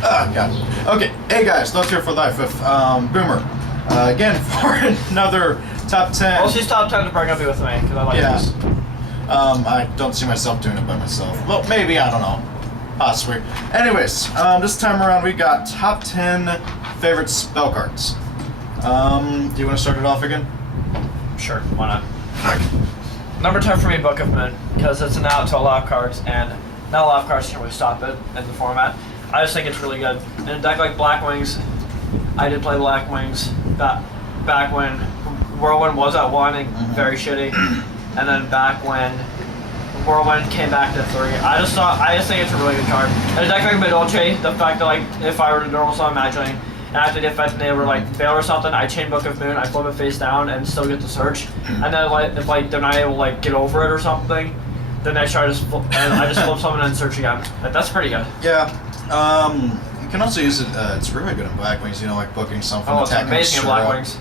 Oh, God. Okay, hey guys, Love Here for Life with Boomer. Again, for another top 10. Well, she's top 10 to bring up with me, because I like this. I don't see myself doing it by myself. Well, maybe, I don't know. Possibly. Anyways, this time around we got top 10 favorite spell cards. Do you want to start it off again? Sure, why not? Number 10 for me, Book of Moon, because it's an out to a lot of cards, and not a lot of cards can really stop it in the format. I just think it's really good. In a deck like Black Wings, I did play Black Wings back when Whirlwind was at 1 and very shitty, and then back when Whirlwind came back to 3. I just think it's a really good card. In a deck like Midolce, the fact that like if I were to normal summon Imagining and I have to defend and they were like fail or something, I chain Book of Moon, I flip it face down and still get the search. And then like if like they're not able to like get over it or something, then I just flip something and search again. Like, that's pretty good. Yeah. You can also use it. It's really good in Black Wings. You know, like booking something. Oh, it's amazing in Black Wings.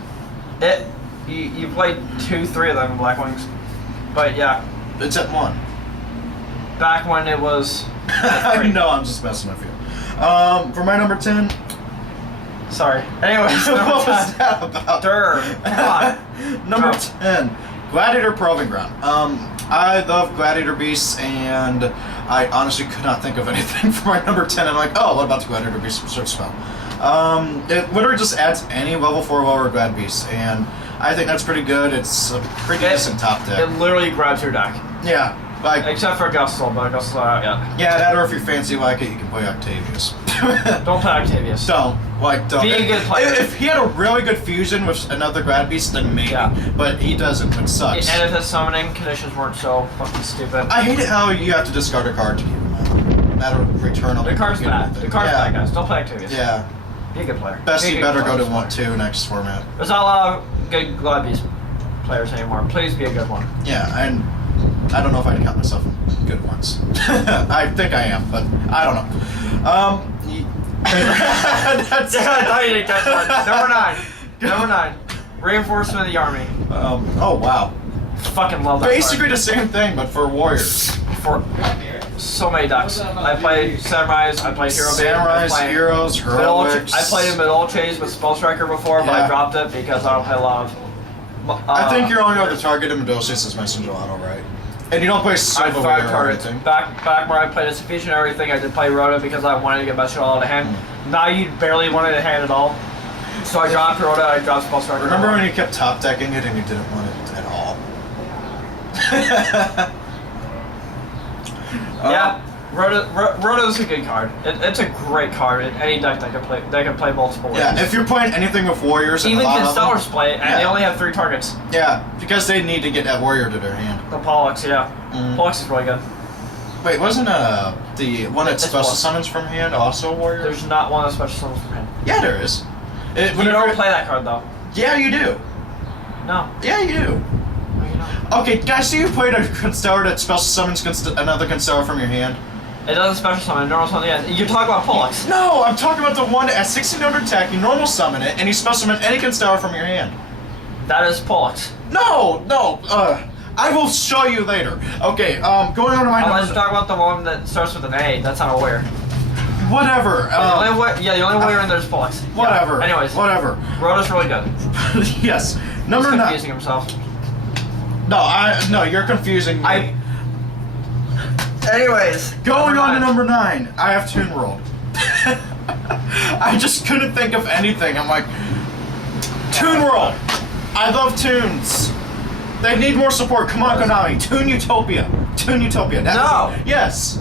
You played 2-3 of them in Black Wings, but yeah. It's at 1. Back when it was. I know. I'm just messing with you. For my number 10. Sorry. Anyways, what was that about? Come on. Number 10, Gladiator Proving Ground. I love Gladiator Beasts, and I honestly could not think of anything for my number 10. I'm like, oh, what about the Gladiator Beast search spell? It literally just adds any level 4 lower Glad Beast, and I think that's pretty good. It's a pretty decent top deck. It literally grabs your deck. Yeah. Like, except for Gustle, but Gustle's not out yet. Yeah, that, or if you fancy like it, you can play Octavius. Don't play Octavius. Don't. Be a good player. If he had a really good fusion with another Grad Beast, then maybe. Yeah. But he doesn't, which sucks. And if his summoning conditions weren't so fucking stupid. I hate it how you have to discard a card to keep him out. That'll return the card's bad. The card's bad, guys. Don't play Octavius. Yeah. Be a good player. Best you better go to 1-2 next format. There's not a lot of good Glad Beast players anymore. Please be a good one. Yeah, and I don't know if I can count myself in good ones. I think I am, but I don't know. That's I thought you didn't catch that. Number 9. Reinforcement of the army. Oh wow. Fucking love that. Basically the same thing, but for warriors. For so many decks. I played Samurais, I played Hero Samurais, Heroes, Heroics. I played in Midolces with Spell Striker before, but I dropped it because I don't play a lot of... I think you're only going to target in Midolces as Messenger Auto, right? And you don't play Silver or anything. Back where I played as Sufficient and everything, I did play Rhoda because I wanted to get Messenger out of hand. Now you barely wanted to hand at all. So I dropped Rhoda, I dropped Spell Striker. Remember when you kept top decking it and you didn't want it at all? Yeah, Rhoda's a good card. It's a great card in any deck that can play multiple ways. Yeah, if you're playing anything with warriors, even Constellars play it, and they only have 3 targets. Yeah, because they need to get that warrior to their hand. The Pollux, yeah. Pollux is really good. Wait, wasn't the one that special summons from hand also a warrior? There's not one that special summons from hand. Yeah, there is. You don't play that card though. Yeah, you do. No. Yeah, you do. No, you don't. Okay, guys, so you played a Constellar that special summons another Constellar from your hand? It doesn't special summon, normal summon, yeah. You're talking about Pollux. No, I'm talking about the one that at 1600 attack, you normal summon it, and you special summon any Constellar from your hand. That is Pollux. No, I will show you later. Okay, going on to my number... Let's talk about the one that starts with an A. That's not a warrior. Whatever. The only warrior in there is Pollux. Whatever. Yeah. Anyways. Whatever. Rhoda's really good. Yes. Number 9. He's confusing himself. No, you're confusing me. Anyways. Going on to number 9, I have Toon World. I just couldn't think of anything. I'm like, Toon World. I love tunes. They need more support. Come on, Konami. Toon Utopia. Toon Utopia. No. Yes.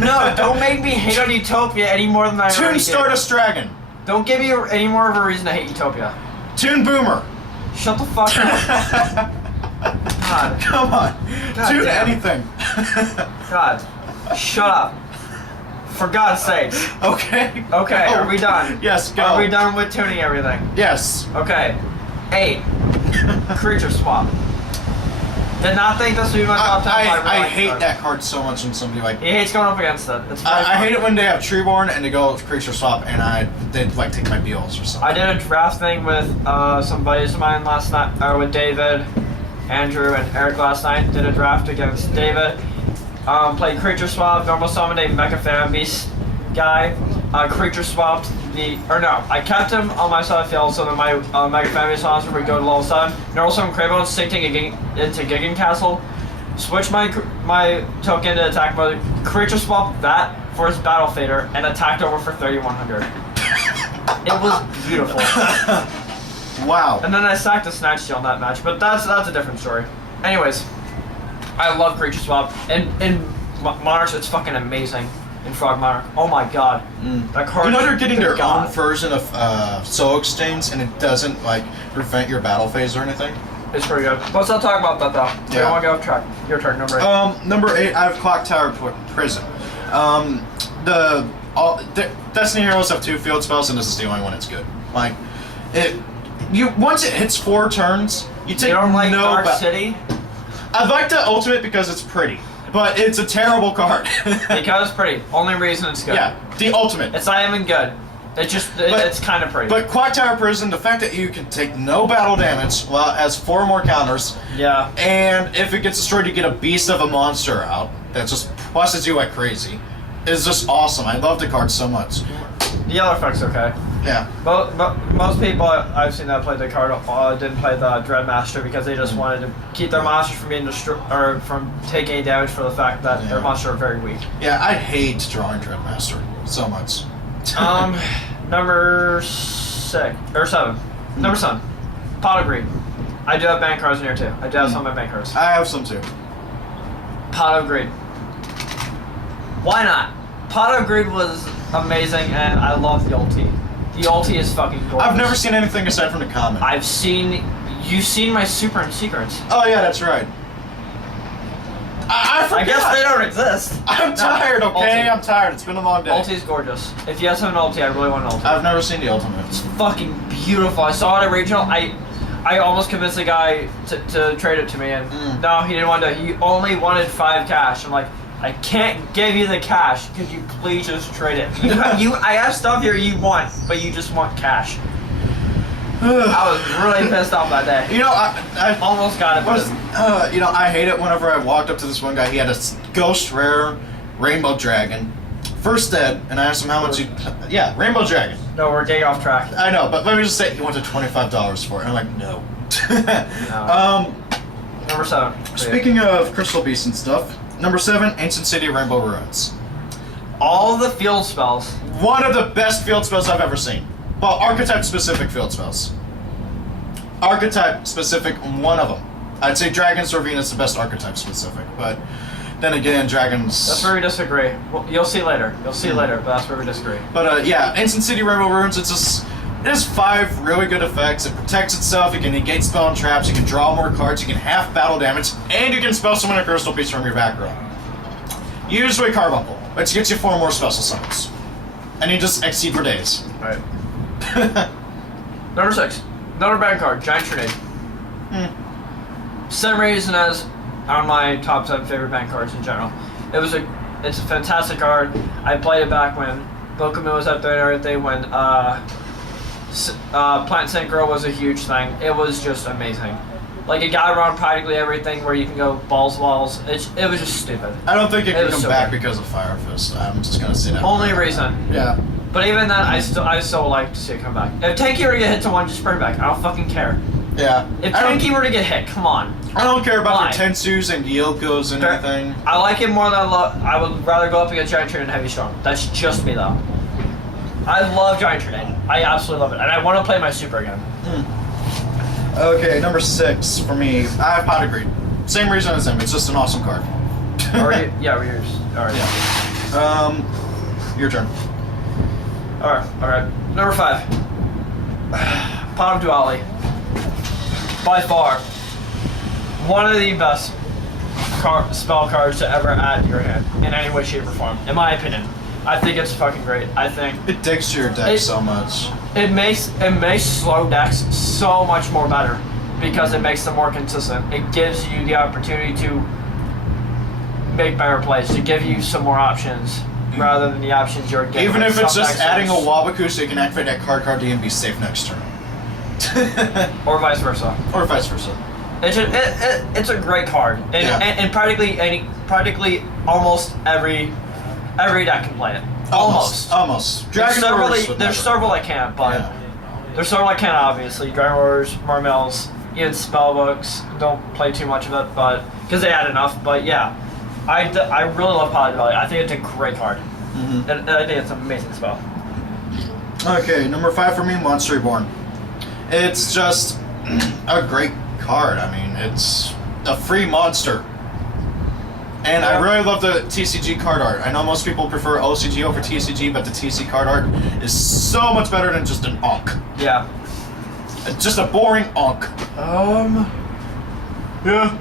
No, don't make me hate on Utopia any more than I already Toon Stardust Dragon. Don't give me any more of a reason to hate Utopia. Toon Boomer. Shut the fuck up. God. Come on. Toon anything. God. Shut up. For God's sakes. Okay. Okay, are we done? Yes, go. Are we done with tuning everything? Yes. Okay. 8. Creature Swap. Did not think this would be my top 10. I hate that card so much when somebody like... He hates going up against it. I hate it when they have Reborn and they go Creature Swap and they like take my deals or something. I did a draft thing with some buddies of mine last night, with David, Andrew, and Eric last night. Did a draft against David. Played Creature Swap, normal summon a Mecha Fan Beast guy. creature swapped I kept him on my side of the field so that my Mega Family Saucer would go to level 7. Neural Summon Cravon, sinking into Gigan Castle, switch my token to attack mode, creature swap that for his Battle Fader, and attacked over for 3,100. It was beautiful. Wow. And then I sacked a Snatch Steal in that match, but that's a different story. Anyways, I love creature swap. In Monarchs, it's fucking amazing. In Frog Monarch, oh my god, that card. You know they're getting their own version of Soul Exchange, and it doesn't like prevent your battle phase or anything. It's pretty good. Let's not talk about that though. Yeah. We don't want to get off track. Your turn, number 8. Number 8, I have Clock Tower Prison. Destiny Heroes have 2 field spells, and this is the only one that's good. Like, once it hits 4 turns, you take don't like no Dark City? I like the ultimate because it's pretty, but it's a terrible card. Because it's pretty. Only reason it's good. Yeah, the ultimate. It's not even good. It's kind of pretty. But Clock Tower Prison, the fact that you can take no battle damage while it has 4 more counters. Yeah. And if it gets destroyed, you get a beast of a monster out that just pluses you like crazy. It's just awesome. I love the card so much. The other effect's okay. Yeah. But most people I've seen that played the card didn't play the Dreadmaster because they just wanted to keep their monsters from being destroyed or from taking any damage for the fact that their monsters are very weak. Yeah, I hate drawing Dreadmaster so much. Number 6 or 7. Number 7. Pot of Greed. I do have bank cards in here too. I do have some of my bank cards. I have some too. Pot of Greed. Why not? Pot of Greed was amazing, and I love the ulti. The ulti is fucking gorgeous. I've never seen anything aside from the comment. You've seen my Super and Secrets. Oh yeah, that's right. I forgot. I guess they don't exist. I'm tired, okay? Ulti. I'm tired. It's been a long day. Ulti's gorgeous. If you guys have an ulti, I really want an ulti. I've never seen the ultimate. It's fucking beautiful. I saw it at regional. I almost convinced the guy to trade it to me, and no, he didn't want to. He only wanted 5 cash. I'm like, I can't give you the cash. Could you please just trade it? I have stuff here you want, but you just want cash. I was really pissed off that day. You know, I almost got it. You know, I hate it whenever I walked up to this one guy. He had a Ghost Rare Rainbow Dragon. First dead, and I asked him how much he... Yeah, Rainbow Dragon. No, we're getting off track. I know, but let me just say, he wanted $25 for it. And I'm like, no. No. Number 7. Speaking of Crystal Beasts and stuff, number 7, Ancient City Rainbow Ruins. All the field spells. One of the best field spells I've ever seen. Well, archetype-specific field spells. Archetype-specific, one of them. I'd say Dragons or Venus the best archetype-specific, but then again, Dragons... That's where we disagree. Well, you'll see later. You'll see later, but that's where we disagree. But yeah, Ancient City Rainbow Ruins, it has 5 really good effects. It protects itself, you can negate spell and traps, you can draw more cards, you can half battle damage, and you can spell summon a Crystal Beast from your back row. Usually Carbuncle, which gets you 4 more special summons. And you just exceed for days. Alright. Number 6. Another bad card, Giant Trinade. Same reason as on my top 7 favorite bank cards in general. It's a fantastic card. I played it back when Pokemon was out there and everything, when Plant Synchro was a huge thing. It was just amazing. Like, it got around practically everything where you can go balls walls. It was just stupid. I don't think it can come so back good. because of Fire Fist. I'm just gonna say that. Only reason. Yeah. But even then, I still like to see it come back. If Tanky were to get hit to 1, just bring it back. I don't fucking care. Yeah. If Tanky were to get hit, come on. I don't care about Why? the Tensus and Yokos and anything. I like it more than I would rather go up against Giant Trinade and Heavy Storm. That's just me though. I love Giant Trinade. I absolutely love it. And I want to play my Super again. Okay, number 6 for me. I have Pot of Greed. Same reason as him. It's just an awesome card. Yeah, we're yours. Alright. Yeah. Your turn. Alright. Number 5. Pandu Alley. By far, one of the best spell cards to ever add to your hand in any way, shape, or form. In my opinion, I think it's fucking great. I think it digs to your deck so much. It makes slow decks so much more better because it makes them more consistent. It gives you the opportunity to make better plays, to give you some more options rather than the options you're getting. Even if it's just adding a Wabaku so you can activate that card D and be safe next turn. Or vice versa. Or vice versa. It's a great card, and practically almost every deck can play it. Almost. There's Dragon Roars would there's never. several that can't, but Yeah. there's several that can't, obviously. Dragon Roars, Marmels, even Spellbooks. Don't play too much of it, but because they had enough. But yeah, I really love Paladin Alley. I think it's a great card. Mm-hmm. And I think it's an amazing spell. Okay, number 5 for me, Monster Reborn. It's just a great card. I mean, it's a free monster. And I really love the TCG card art. I know most people prefer OCG over TCG, but the TC card art is so much better than just an Onk. Yeah. Just a boring Onk. Yeah.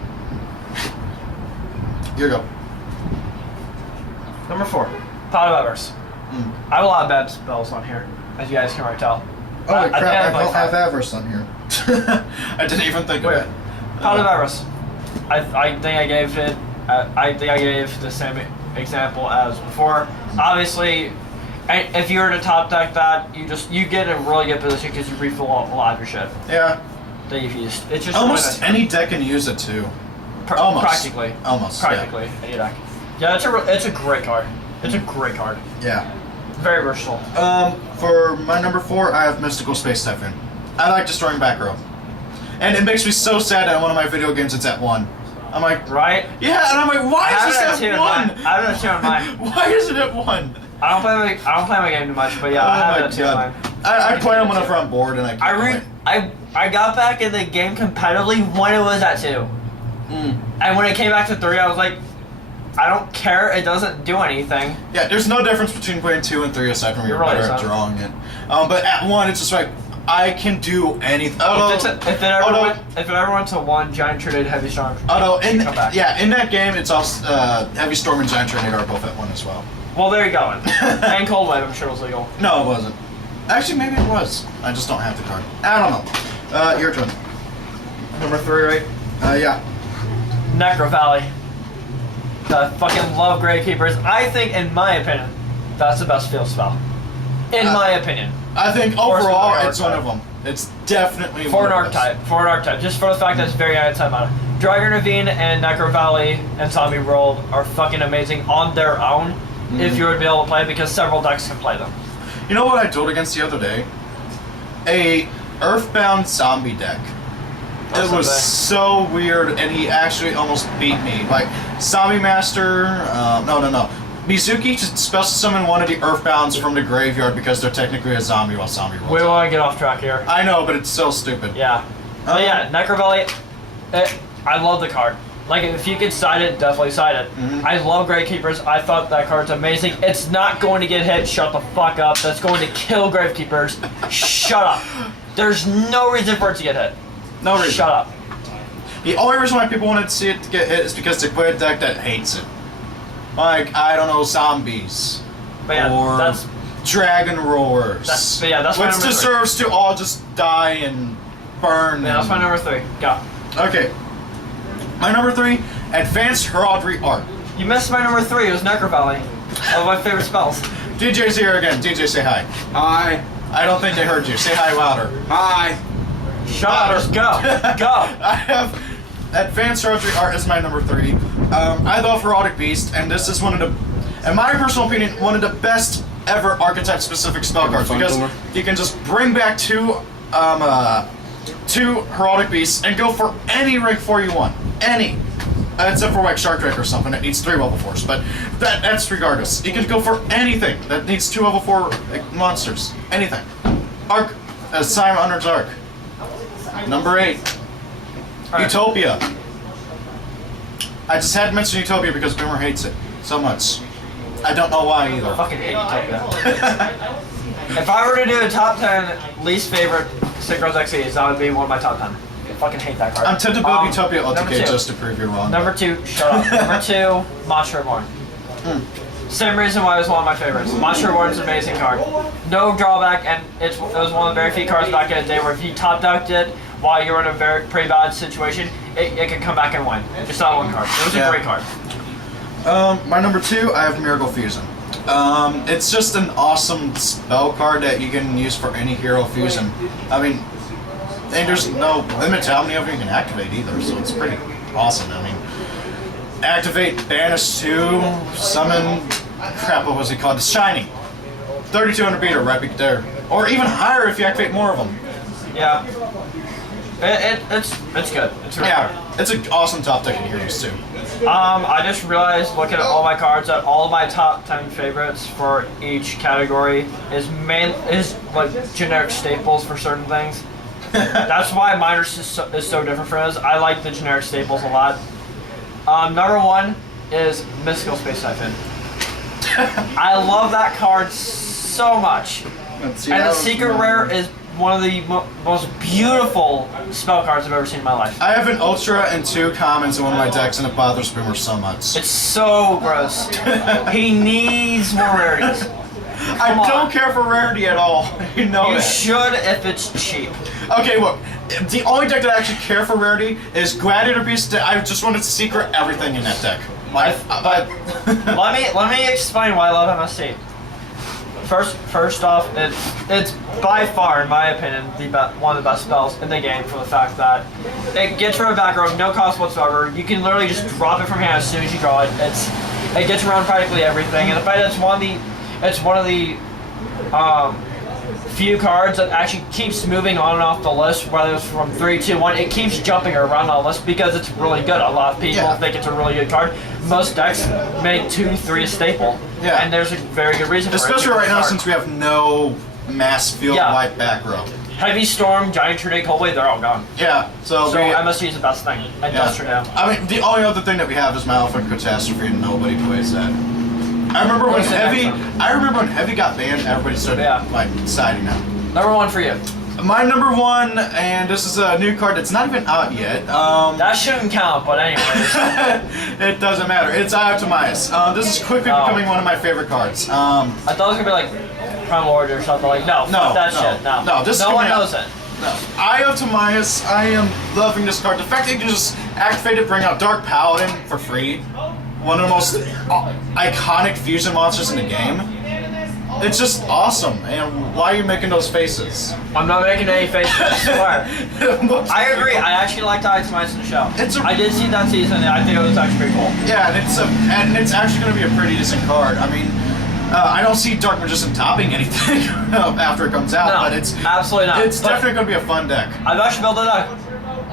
Here you go. Number 4, Paladin Alley. I have a lot of bad spells on here, as you guys can already tell. Oh, I crap, think I have like don't have 5. Avarice on here. I didn't even think of Wait. it. Paladin Alley. I think I gave it. I think I gave the same example as before. Obviously, if you were to top deck that, you get in a really good position because you refill a lot of your shit Yeah. that you've used. It's just Almost really nice. any deck can use it too. Almost. Practically. Almost. Practically any deck. Yeah, it's a great card. It's a great card. Yeah. Very versatile. For my number 4, I have Mystical Space Typhoon. I like destroying back row. And it makes me so sad that in one of my video games it's at 1. I'm like, Right? yeah, and I'm like, why I is have this it at at 2 in 1? mine. I have it at 2 in mine. Why is it at 1? I don't play my game too much, but yeah, I have it at 2 in mine. I play them whenever I'm bored and I can't play. I got back in the game competitively when it was at 2. And when it came back to 3, I was like, I don't care, it doesn't do anything. Yeah, there's no difference between playing 2 and 3 aside from you're You're right, better at son. drawing it. But at 1, it's just like, I can do anything. If it ever went to 1, Giant Trinity, Heavy Storm. In come back. that game, it's also Heavy Storm and Giant Tornado are both at 1 as well. Well, there you go. And Cold Wave, I'm sure was legal. No, it wasn't. Actually, maybe it was. I just don't have the card. I don't know. Your turn. Number 3, right? Yeah. Necrovalley. I fucking love Gravekeepers. I think, in my opinion, that's the best field spell. In my opinion. I think Or overall, for an it's one of archetype. them. It's definitely For one an of the best. archetype. For an archetype. Just for the fact that it's very anti-mana. Dragon Ravine and Necrovalley and Zombie World are fucking amazing on their own if you were to be able to play it because several decks can play them. You know what I dueled against the other day? A Earthbound zombie deck. It was so weird, and he actually almost beat me. Like, Zombie Master, no. Mizuki just special summon one of the Earthbounds from the graveyard because they're technically a zombie while zombie rolls. We want to get off track here. I know, but it's so stupid. Yeah. But yeah, Necrovalley, I love the card. Like, if you could side it, definitely side it. I love Gravekeepers. I thought that card's amazing. It's not going to get hit. Shut the fuck up. That's going to kill Gravekeepers. Shut up. There's no reason for it to get hit. No reason. Shut up. The only reason why people wanted to see it to get hit is because they play a deck that hates it. Like, I don't know, zombies. But yeah, or that's Dragon Roars. that's my which number 3. deserves to all just die and burn. Yeah, that's my number 3. Go. Okay. My number 3, Advanced Heraldry Art. You missed my number 3. It was Necrovalley. One of my favorite spells. DJ's here again. DJ, say hi. Hi. I don't think they heard you. Say hi louder. Hi. Shut up. Just go. Go. I have Advanced Heraldry Art as my number 3. I love Heraldic Beast, and this is one of the, in my personal opinion, one of the best ever archetype-specific spell cards because you can just bring back two Heraldic Beasts and go for any rank 4 you want. Any. Except for like Shark Drake or something that needs 3 level 4s, but that's regardless. You can go for anything that needs 2 level 4 monsters. Anything. Arc, Simon Under's Arc. Number 8. Right. Utopia. I just had to mention Utopia because Boomer hates it so much. I don't know why either. I fucking hate Utopia. If I were to do a top 10 least favorite Synchros XEs, that would be one of my top 10. I fucking hate that card. I'm tempted to build Utopia number OTK 2. just to prove you wrong. Number 2, shut up. Number 2, Monster Reborn. Same reason why it was one of my favorites. Monster Reborn is an amazing card. No drawback, and it was one of the very few cards back in the day where if you top decked it while you were in a pretty bad situation, it could come back and win. Just that one card. It was a great card. My number 2, I have Miracle Fusion. It's just an awesome spell card that you can use for any hero fusion. I mean, and there's no limit to how many of them you can activate either, so it's pretty awesome. I mean, activate, banish 2, summon, crap, what was it called? Shiny. 3200 beater right there. Or even higher if you activate more of them. Yeah. It's good. It's really good. It's an awesome top deck of heroes too. I just realized looking at all my cards that all of my top 10 favorites for each category is like generic staples for certain things. That's why mine is so different from his. I like the generic staples a lot. Number 1 is Mystical Space Siphon. I love that card so much. And the secret rare is one of the most beautiful spell cards I've ever seen in my life. I have an ultra and 2 commons in one of my decks, and it bothers Boomer so much. It's so gross. He needs more rarities. I don't care for rarity at all. You know You that. should if it's cheap. Okay, look. The only deck that I actually care for rarity is Gladiator Beast. I just wanted to secret everything in that deck. Let me explain why I love MST. First off, it's by far, in my opinion, one of the best spells in the game for the fact that it gets rid of back row, no cost whatsoever. You can literally just drop it from hand as soon as you draw it. It gets around practically everything, and in fact, it's one of the few cards that actually keeps moving on and off the list, whether it's from 3, 2, 1. It keeps jumping around on the list because it's really good. A lot of people think it's a really good card. Most decks make 2, 3 a staple. Yeah. And there's a very good reason for it. Especially right now since we have no mass field wipe back row. Heavy Storm, Giant Tornado, Coldblade, they're all gone. Yeah, so MST is the best thing. And Dust Tornado. I mean, the only other thing that we have is Malefic Catastrophe, and nobody plays that. I remember when Heavy got banned, everybody started like siding out. Number 1 for you. My number 1, and this is a new card that's not even out yet. That shouldn't count, but anyways. It doesn't matter. It's Eye of Timaeus. This is quickly becoming one of my favorite cards. I thought it was gonna be like Primal Lord or something like. No, shit. No, this no one knows it. No. Eye of Timaeus, I am loving this card. The fact that you can just activate it, bring out Dark Paladin for free. One of the most iconic fusion monsters in the game. It's just awesome. And why are you making those faces? I'm not making any faces, I swear. I agree. I actually liked Eye of Timaeus in the show. I did see that season, and I think it was actually pretty cool. Yeah, and it's actually going to be a pretty decent card. I mean, I don't see Dark Magician topping anything after it comes out, but it's absolutely not. It's definitely going to be a fun deck. I've actually built a deck.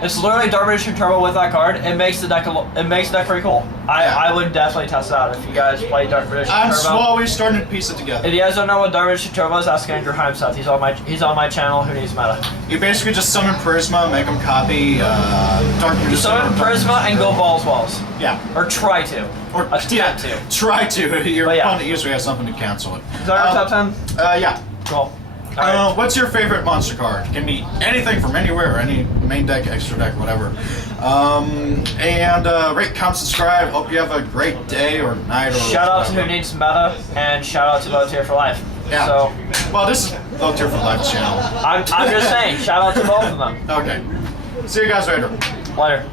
It's literally Dark Magician Turbo with that card. It makes the deck pretty cool. I would definitely test it out if you guys play Dark Magician Turbo. I'm slowly starting to piece it together. If you guys don't know what Dark Magician Turbo is, ask Andrew Heimseth. He's on my channel. Who needs meta? You basically just summon Prisma, make them copy Dark Magician. Summon Prisma and go balls. Yeah. Or try to. Or attempt to. Try to. Your opponent usually has something to cancel it. Is that our top 10? Yeah. Cool. Right. What's your favorite monster card? Can be anything from anywhere, any main deck, extra deck, whatever. Rate, comment, subscribe. Hope you have a great day or night. Or shout out to Who Needs Meta, and shout out to Low Tier for Life. Yeah. Well, this is Low Tier for Life channel. I'm just saying, shout out to both of them. Okay. See you guys later. Later.